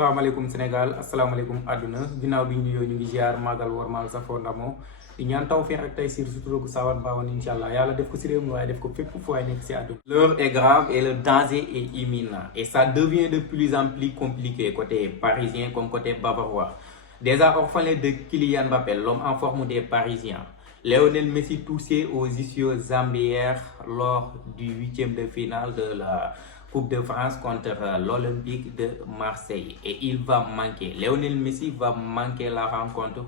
asalaamaaleykum Sénégal asalaamaaleykum àdduna ginnaaw bi ñu ngi ziar màggal warmaal safoo ndamoo di ñaan tawfeex ak taysiir sutura gu sawan baawoon incha allah yàlla def ko si réew mi waaye def ko fépp fu waay nekk si àdduna. L'heure est grave et le danger est imminent et ça devient de plus en plus compliqué côté parisien comme côté bavarois. Déjà orphelin de Kylian Mbappé, l'homme en forme des Parisiens, Lionel Messi touché aux ischios zambières lors du 8e de finale de la Coupe de France contre l'Olympique de Marseille. Et il va manquer. Lionel Messi va manquer la rencontre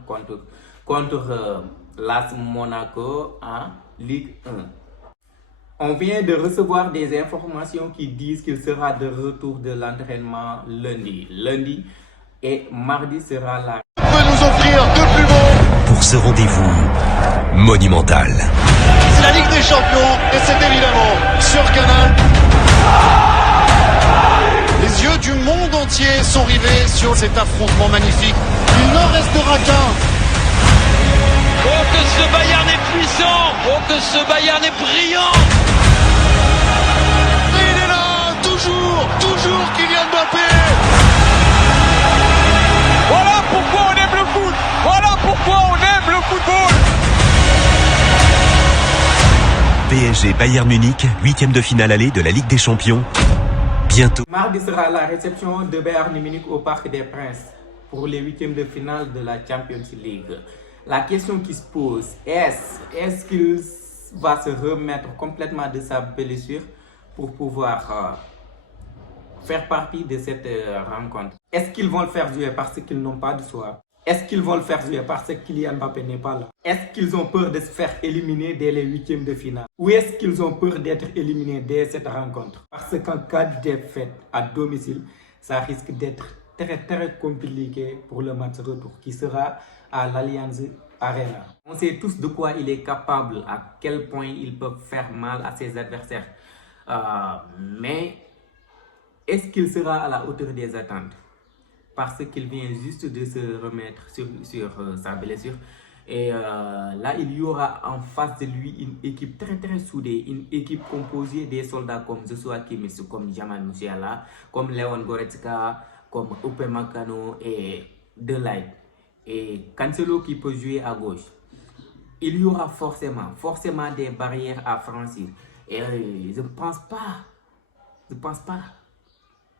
contre l'AS Monaco en Ligue 1. On vient de recevoir des informations qui disent qu'il sera de retour de l'entraînement lundi. Lundi et mardi sera là. On peut nous offrir deux plus beaux pour ce rendez-vous monumental. C'est la Ligue des Champions et c'est évidemment sur Canal. Les yeux du monde entier sont rivés sur cet affrontement magnifique. Il n'en restera qu'un. Oh que ce Bayern est puissant! Oh que ce Bayern est brillant! Et il est là, toujours Kylian Mbappé. Voilà pourquoi on aime le foot! Voilà pourquoi on aime le football! PSG Bayern Munich, 8e de finale aller de la Ligue des Champions. Bientôt. Mardi sera la réception de Bayern Munich au Parc des Princes pour les 8e de finale de la Champions League. La question qui se pose, est-ce qu'il va se remettre complètement de sa blessure pour pouvoir faire partie de cette rencontre? Est-ce qu'ils vont le faire jouer parce qu'ils n'ont pas de choix? Est-ce qu'ils vont le faire jouer parce que Kylian Mbappé n'est pas là? Est-ce qu'ils ont peur de se faire éliminer dès les 8e de finale? Ou est-ce qu'ils ont peur d'être éliminés dès cette rencontre? Parce qu'en cas de défaite à domicile, ça risque d'être très compliqué pour le match retour qui sera à l'Allianz Arena. On sait tous de quoi il est capable, à quel point il peut faire mal à ses adversaires. Mais est-ce qu'il sera à la hauteur des attentes? Parce qu'il vient juste de se remettre sur sa blessure. Et là, il y aura en face de lui une équipe très soudée, une équipe composée des soldats comme Joshua Kimmich, comme Jamal Musiala, comme Leon Goretzka, comme Upamecano et De Ligt. Et Cancelo qui peut jouer à gauche. Il y aura forcément des barrières à franchir. Et je ne pense pas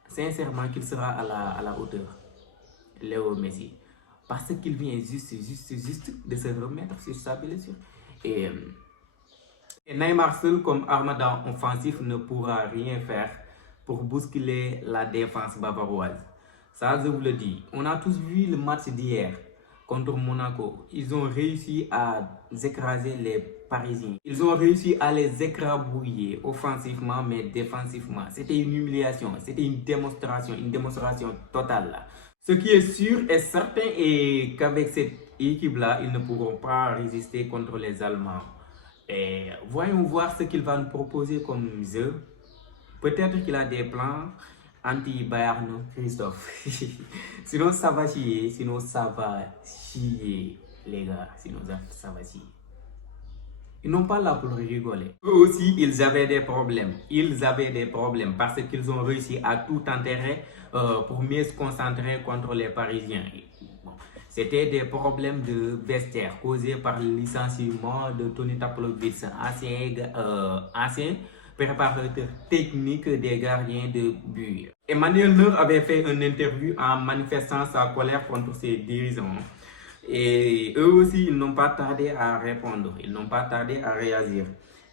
sincèrement qu'il sera à la hauteur, Léo Messi. Parce qu'il vient juste de se remettre sur sa blessure. Et Neymar seul comme armada offensif ne pourra rien faire pour bousculer la défense bavaroise. Ça, je vous le dis. On a tous vu le match d'hier contre Monaco. Ils ont réussi à écraser les Parisiens. Ils ont réussi à les écrabouiller offensivement mais défensivement. C'était une humiliation, c'était une démonstration totale. Ce qui est sûr et certain est qu'avec cette équipe-là, ils ne pourront pas résister contre les Allemands. Et voyons voir ce qu'il va nous proposer comme jeu. Peut-être qu'il a des plans anti-Bayern, Christophe. Sinon, ça va chier. Les gars. Sinon, ça va chier. Ils n'ont pas là pour rigoler. Eux aussi, ils avaient des problèmes. Parce qu'ils ont réussi à tout enterrer pour mieux se concentrer contre les Parisiens. Bon, c'était des problèmes de vestiaire causés par le licenciement de Toni Tapalovic, ancien préparateur technique des gardiens de but. Emmanuel Neuer avait fait une interview en manifestant sa colère contre ses dirigeants. Et eux aussi, ils n'ont pas tardé à répondre, ils n'ont pas tardé à réagir.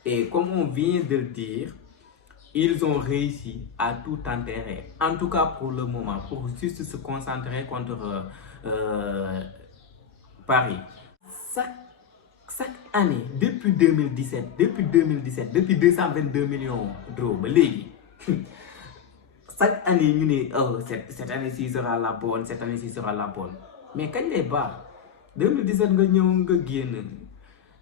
Et comme on vient de le dire, ils ont réussi à tout enterrer. En tout cas pour le moment, pour juste se concentrer contre Paris. Chaque année, depuis 2017, depuis 222 millions d'euros, chaque année, nous disons, cette année-ci sera la bonne, cette année-ci sera la bonne. Mais quand les bas, 2017, nous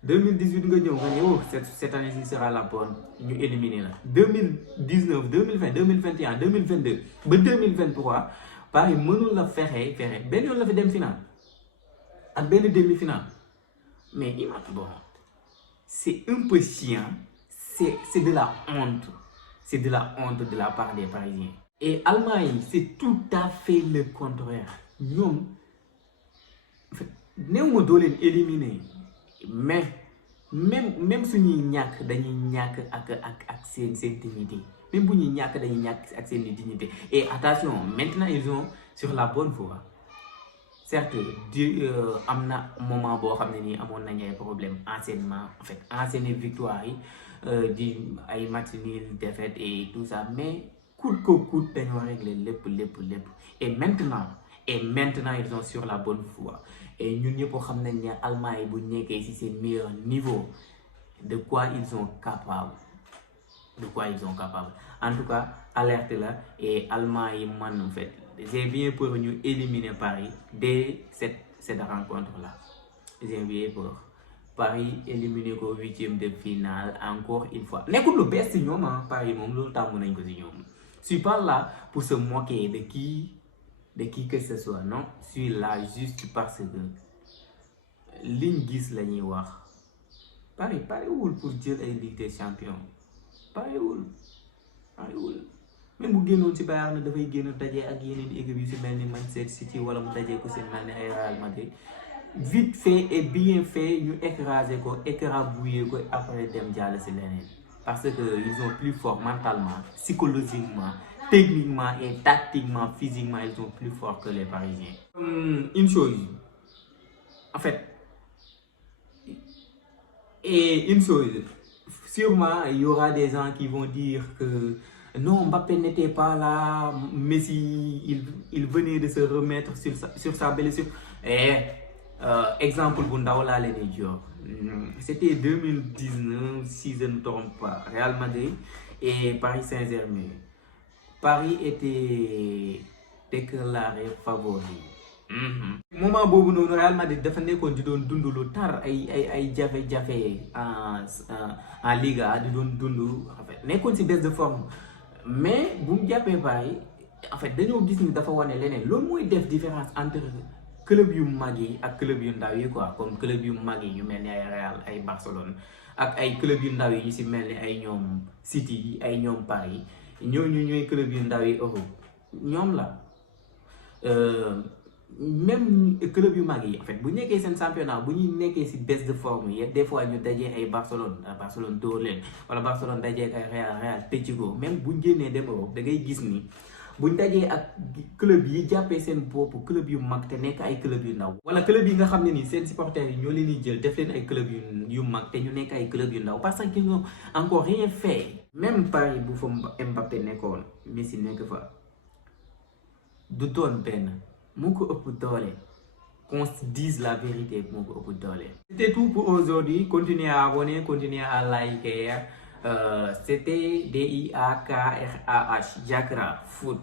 2018, cette année-ci sera la bonne, nous éliminons. 2019, 2020, 2021, 2022, 2023, Paris, nous la faire, ben nous la fait demi-finale, à ben demi-finale. Mais bon, c'est un peu chiant, c'est de la honte. C'est de la honte de la part des Parisiens. Et Allemagne, c'est tout à fait le contraire. Ñoom néew ma doo leen éliminer mais même suñuy ñàkk dañuy ñàkk ak seen dignité même bu ñuy ñàkk dañuy ñàkk ak seen dignité. Et attention, maintenant ils sont sur la bonne voie. Certes am na moment boo xam ne nii amoon nañu ay problème enseignement en fait enseigner victoire yi di ay match nul défaite et tout ça, mais coûte que coûte dañoo régler lépp. Et maintenant ils sont sur la bonne voie. Et ñun ñëpp xam nañ ne Allemagne bu nekkee ci seen meilleur niveau, de quoi ils sont capables. En tout cas alerte là. Et Allemagne man en fait j'ai bien peur ñu éliminer Paris dès cette rencontre là. J'ai bien peur Paris éliminer ko 8e de finale encore une fois. Nekkul lu bees ci ñoom Paris moom loolu tàmm nañ ko ci ñoom. Je suis pas là pour se moquer de qui que ce soit, non. Je suis là juste parce que liñ gis la ñuy wax. Pariwul pour jël ay Ligue des Champions. Pariwul. Même bu génnoon ci Bayern dafay génn daje ak yeneen équipe yu ci mel ni Manchester City wala mu daje ko ci mel ni ay Real Madrid. Vite fait et bien fait ñu écraser ko écrabouiller ko après dem jàll ci leneen. Parce que ils sont plus forts mentalement, psychologiquement, techniquement et tactiquement, physiquement, ils sont plus forts que les Parisiens. Une chose, en fait, sûrement il y aura des gens qui vont dire que non, Mbappé n'était pas là, Messi, il venait de se remettre sur sa blessure. Et exemple bu ndaw laa leen di jox. C'était 2019 si je ne me trompe pas, Real Madrid et Paris Saint-Germain. Paris était déclaré favori. Moment boobu noonu Real Madrid dafa nekkoon di doon dund lu tar ay jafe-jafe en Liga di doon dund en fait nekkoon ci baisse de forme, mais bu mu jàppee Paris en fait dañoo gis ni dafa wane leneen. Loolu mooy def différence entre club yu mag yi ak club yu ndaw yi quoi. Comme club yu mag yi ñu mel ni ay Real ay Barcelone ak ay club yu ndaw yi ñu ci mel ni ay ñoom City ay ñoom Paris, ñooñu ñooy club yu ndaw yi Europe ñoom la. Même club yu mag yi en fait bu nekkee seen championnat bu ñuy nekkee ci baisse de forme yi des fois ñu dajee ay Barcelone dóor leen wala Barcelone dajee ay Real tëcc ko. Même buñ génnee dem Europe da ngay gis ni buñ dajee ak club yi jàppee seen bopp club yu mag te nekk ay club yu ndaw, wala club yi nga xam ne nii seen supporters yi ñoo leen di jël def leen ay club yu mag te ñu nekk ay club yu ndaw, parce qu'ils n'ont encore rien fait. Même Paris bu fa Mbappé nekkoon, Messi nekk fa, du doon benn. Moo ko ëpp doole. Qu'on se dise la vérité, moo ko ëpp doole. C'était tout pour aujourd'hui. Continuez à abonner, continuez à liker. C'était DIAKRAH, Diakra Foot.